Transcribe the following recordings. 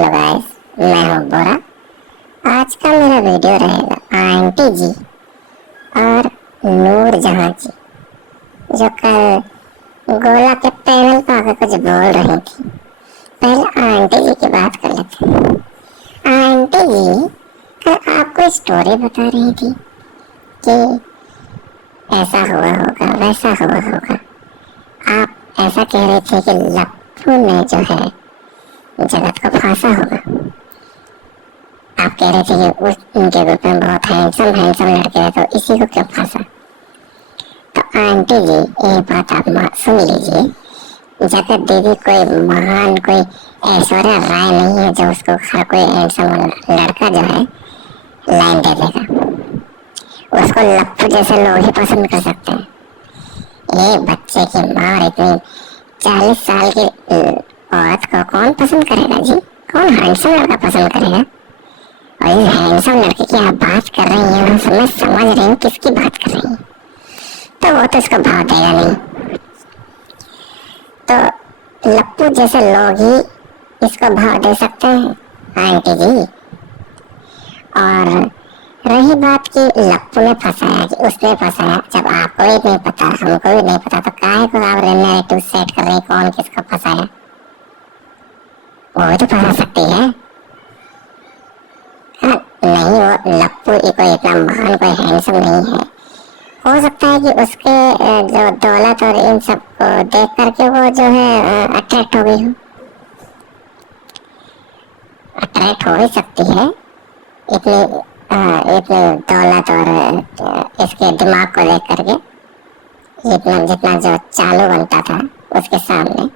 Hello guys, मैं हूँ बोरा। आज का मेरा वीडियो रहेगा आंटी जी और नूर जहां जी, जो कल गोला के पैनल पर आकर कुछ बोल रही थी। पहले आंटी जी की बात कर लेते हैं। आंटी जी कल आपको स्टोरी बता रही थी कि ऐसा हुआ होगा, वैसा हुआ होगा। आप ऐसा कह रहे थे कि लप्पू ने जो है जगत को फांसा होगा। आप कह रहे थे कि उनके ग्रुप में बहुत हैंडसम हैंडसम लड़के हैं, तो इसी को क्यों फांसा। तो आंटी जी एक बात आप सुन लीजिए, जगत दीदी कोई महान, कोई ऐश्वर्या राय नहीं है जो उसको हर कोई हैंडसम लड़का जो है लाइन दे देगा। उसको लप्पू जैसे लोग ही पसंद कर सकते हैं। ये बच्चे की माँ और इतनी 40 साल की औरत को कौन पसंद करेगा जी? कौन हैंडसम लड़का पसंद करेगा? और इस हैंडसम लड़के की आप बात कर रही हैं, मैं समझ रही हूँ किसकी बात कर रही हैं। तो वो तो इसको भाव देगा नहीं। तो लप्पू जैसे लोग ही इसको भाव दे सकते हैं आंटी जी। और रही बात कि लप्पू ने फंसाया कि उसने फंसाया, जब आपको भी नहीं पता, हमको भी नहीं पता, तो काहे को आप नैरेटिव सेट कर रहे हैं कौन किसको फंसाया? वो भी तो फंसा सकती है। हाँ, नहीं, वो लप्पू कोई इतना महान, कोई हैंडसम नहीं है। हो सकता है कि उसके जो दौलत और इन सब को देख करके वो जो है अट्रैक्ट हो गई हो। अट्रैक्ट हो ही सकती है, इतनी इतनी दौलत और इसके दिमाग को देख करके। जितना जितना जो चालू बनता था उसके सामने,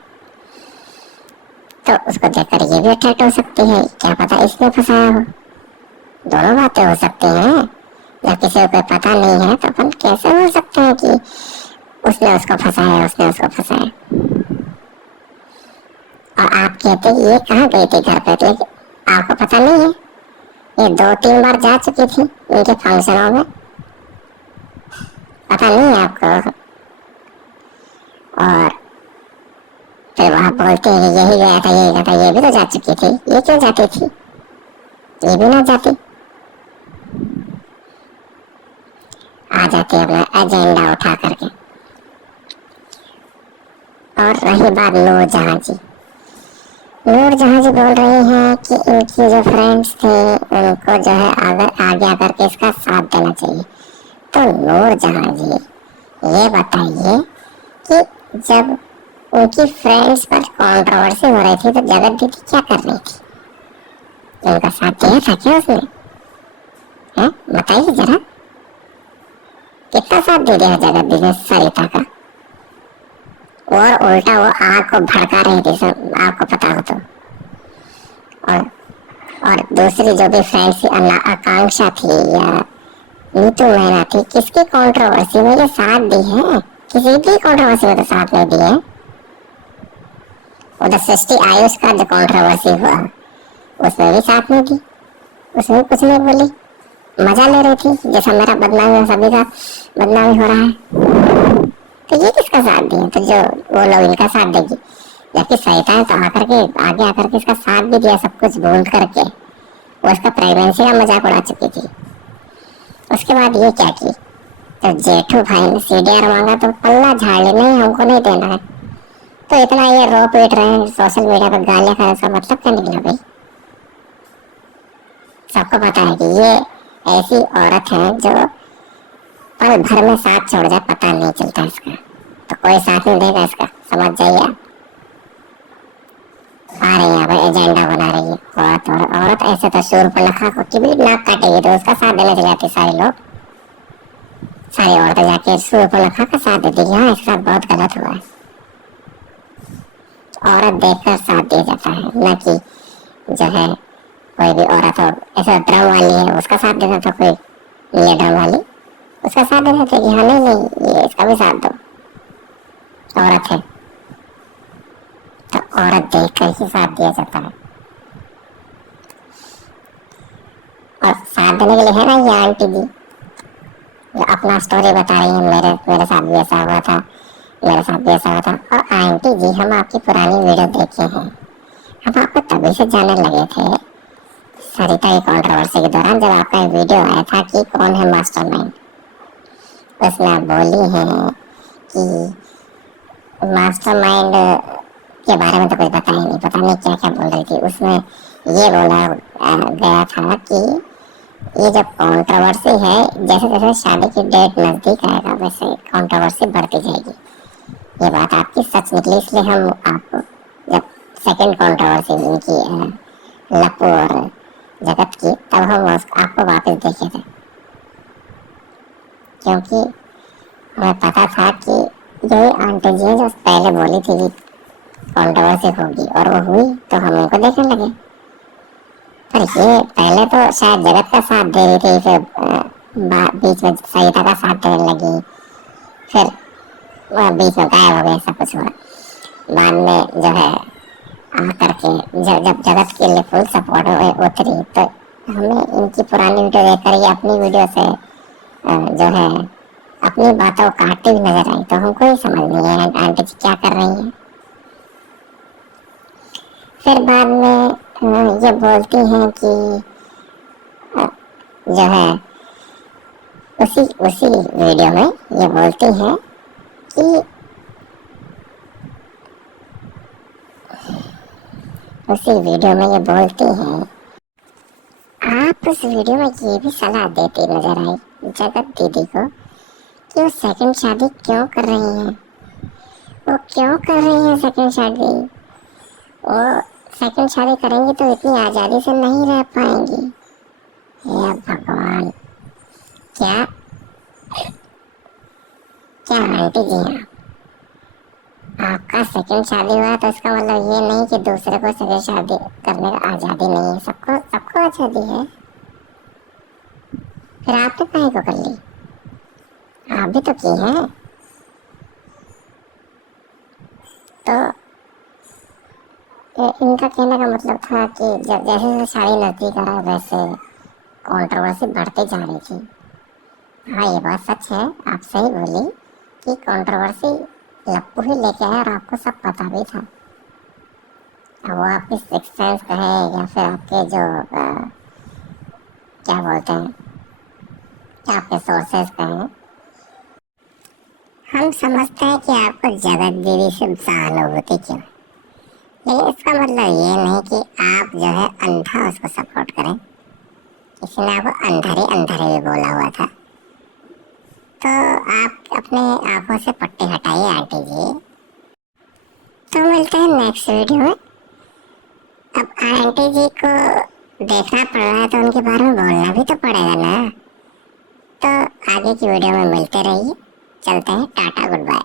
तो उसको देख कर ये भी अट्रैक्ट हो सकती है। क्या पता इसने फंसाया हो। दोनों बातें हो सकती हैं। जब किसी को कोई पता नहीं है तो अपन कैसे बोल सकते हैं कि उसने उसको फंसाया, उसने उसको फंसाया। और आप कहते हैं ये कहाँ गई थी घर पे, लेकिन आपको पता नहीं है ये 2-3 बार जा चुकी थी उनके फंक्शनों में। पता नहीं है आपको। और फिर वहां बोलते हैं कि यही गया था, यही गया था। ये भी तो जा चुकी थी, ये क्यों जाती थी? ये भी ना जाती। आ जाती अपना एजेंडा उठा करके। और रही बात नूरजहां जी, नूरजहां जी बोल रही हैं कि इनकी जो फ्रेंड्स थे उनको जो है अगर आगे आकर के इसका साथ देना चाहिए। तो नूरजहां जी ये बताइए कि जब उनकी फ्रेंड्स पर कंट्रोवर्सी हो रही थी तो जगत दीदी क्या कर रही थी? उनका साथ दिया था क्या उसने? हैं, बताइए जरा, कितना साथ दे दिया जगत दीदी सरिता का? और उल्टा वो आग को भड़का रही थी, सब आपको पता हो तो। और और दूसरी जो भी फ्रेंड्स थी, आकांक्षा थी या नीतू मैना थी, किसकी कंट्रोवर्सी में ये साथ दी है? किसी की कंट्रोवर्सी में तो साथ नहीं दी है। उधर सृष्टि आयुष का जो कंट्रोवर्सी हुआ उसमें भी साथ नहीं दी, उसमें कुछ नहीं बोली, मजा ले रही थी जैसा मेरा बदनामी, सभी का बदनामी हो रहा है। तो ये किसका साथ दिया? तो जो वो लोग इनका साथ देगी, जबकि सरिता है तो आकर के आगे आकर के इसका साथ भी दिया, सब कुछ भूल करके। वो इसका प्रेगनेंसी का मजाक उड़ा चुकी थी। उसके बाद ये क्या की, तो जेठू भाई ने सीडीआर मांगा तो पल्ला झाड़ ली, नहीं हमको नहीं देना है। तो इतना ये रो पीट रहे हैं, सोशल मीडिया पर गालियां खा, उसका मतलब क्या निकला भाई? सबको पता है कि ये ऐसी औरत है जो पल भर में साथ छोड़ जाए, पता नहीं चलता इसका। तो कोई साथ नहीं देगा इसका, समझ जाइए आप। आ रही है भाई, एजेंडा बना रही है औरत। और औरत ऐसे तो शूर्पणखा को की भी नाक काटेगी तो उसका साथ देने चले जाते सारे लोग, सारी औरतें जाके शूर्पणखा का साथ दे देगी। हाँ, इसके साथ बहुत गलत हुआ है। औरत देखकर साथ दिया जाता है, न कि जो है कोई भी औरत हो, ऐसा ड्रम वाली है उसका साथ देता था, कोई ये ड्रम वाली उसका साथ देते थे कि हाँ नहीं नहीं ये इसका भी साथ दो, औरत है। तो औरत देख कर ही साथ दिया जाता है। और साथ देने के लिए है ना ये आंटी जी जो अपना स्टोरी बता रही है, मेरे साथ भी ऐसा हुआ था, मेरे साथ भी ऐसा हुआ था। और आंटी जी, हम आपकी पुरानी वीडियो देखे हैं, हम आपको तभी से जानने लगे थे सरिता की कंट्रोवर्सी के दौरान, जब आपका एक वीडियो आया था कि कौन है मास्टरमाइंड। उसमें आप बोली हैं कि मास्टरमाइंड के बारे में तो कुछ पता ही नहीं, पता नहीं क्या क्या बोल रही थी। उसमें ये बोला गया था कि ये जो कंट्रोवर्सी है, जैसे जैसे शादी की डेट नजदीक आएगा वैसे कंट्रोवर्सी बढ़ती जाएगी। ये बात आपकी सच निकली, इसलिए हम आपको जब सेकंड कंट्रोवर्सी इनकी लप्पू और जगत की, तब हम आपको वापस देखे थे, क्योंकि हमें पता था कि यही आंटी जी जो पहले बोली थी कि कंट्रोवर्सी होगी और वो हुई, तो हम उनको देखने लगे। पर ये पहले तो शायद जगत का साथ दे रही थी, फिर बीच में सरिता का साथ देने लगी, फिर बीच में गायब हो गए, सब कुछ हुआ। बाद में जो है आकर के जब जगत के लिए फुल सपोर्ट उतरी, तो हमें इनकी पुरानी वीडियो देखकर ये अपनी वीडियो से जो है अपनी बातों को काटती हुई नजर आई। तो हमको ही समझ नहीं है आंटी जी क्या कर रही है। फिर बाद में ये बोलती हैं कि जो है उसी उसी वीडियो में ये बोलती हैं कि उसी वीडियो में ये बोलती हैं, आप उस वीडियो में ये भी सलाह देती नजर आई जगत दीदी को कि वो सेकंड शादी क्यों कर रही हैं। वो क्यों कर रही हैं सेकंड शादी? वो सेकंड शादी करेंगी तो इतनी आज़ादी से नहीं रह पाएंगी। हे भगवान, क्या क्या आंटी जी हैं, आपका सेकंड शादी हुआ तो इसका मतलब ये नहीं कि दूसरे को सेकंड शादी करने का आज़ादी नहीं है। सबको सबको आज़ादी है। फिर आपने काहे को कर ली? आप भी तो की हैं। तो इनका कहने का मतलब था कि जब जैसे जैसे शादी नजदीक आ रहा है वैसे कंट्रोवर्सी बढ़ती जा रही थी। हाँ, ये बात सच है, आप सही बोली कि कंट्रोवर्सी लप्पू ही लेके आया और आपको सब पता भी था। अब वो आपकी सिक्स सेंस कहे या फिर आपके जो क्या बोलते हैं, क्या आपके सोर्सेस कहें, हम समझते हैं कि आपको जगत दीदी से सहानुभूति क्यों, लेकिन इसका मतलब ये नहीं कि आप जो है अंधा उसको सपोर्ट करें। किसी ने आपको अंधारे अंधारे भी बोला हुआ था, तो आप अपने आंखों से पट्टी हटाइए आंटी जी। तो मिलते हैं नेक्स्ट वीडियो में। अब आंटी जी को देखना पड़ रहा है तो उनके बारे में बोलना भी तो पड़ेगा ना। तो आगे की वीडियो में मिलते रहिए। चलते हैं, टाटा, गुड बाय।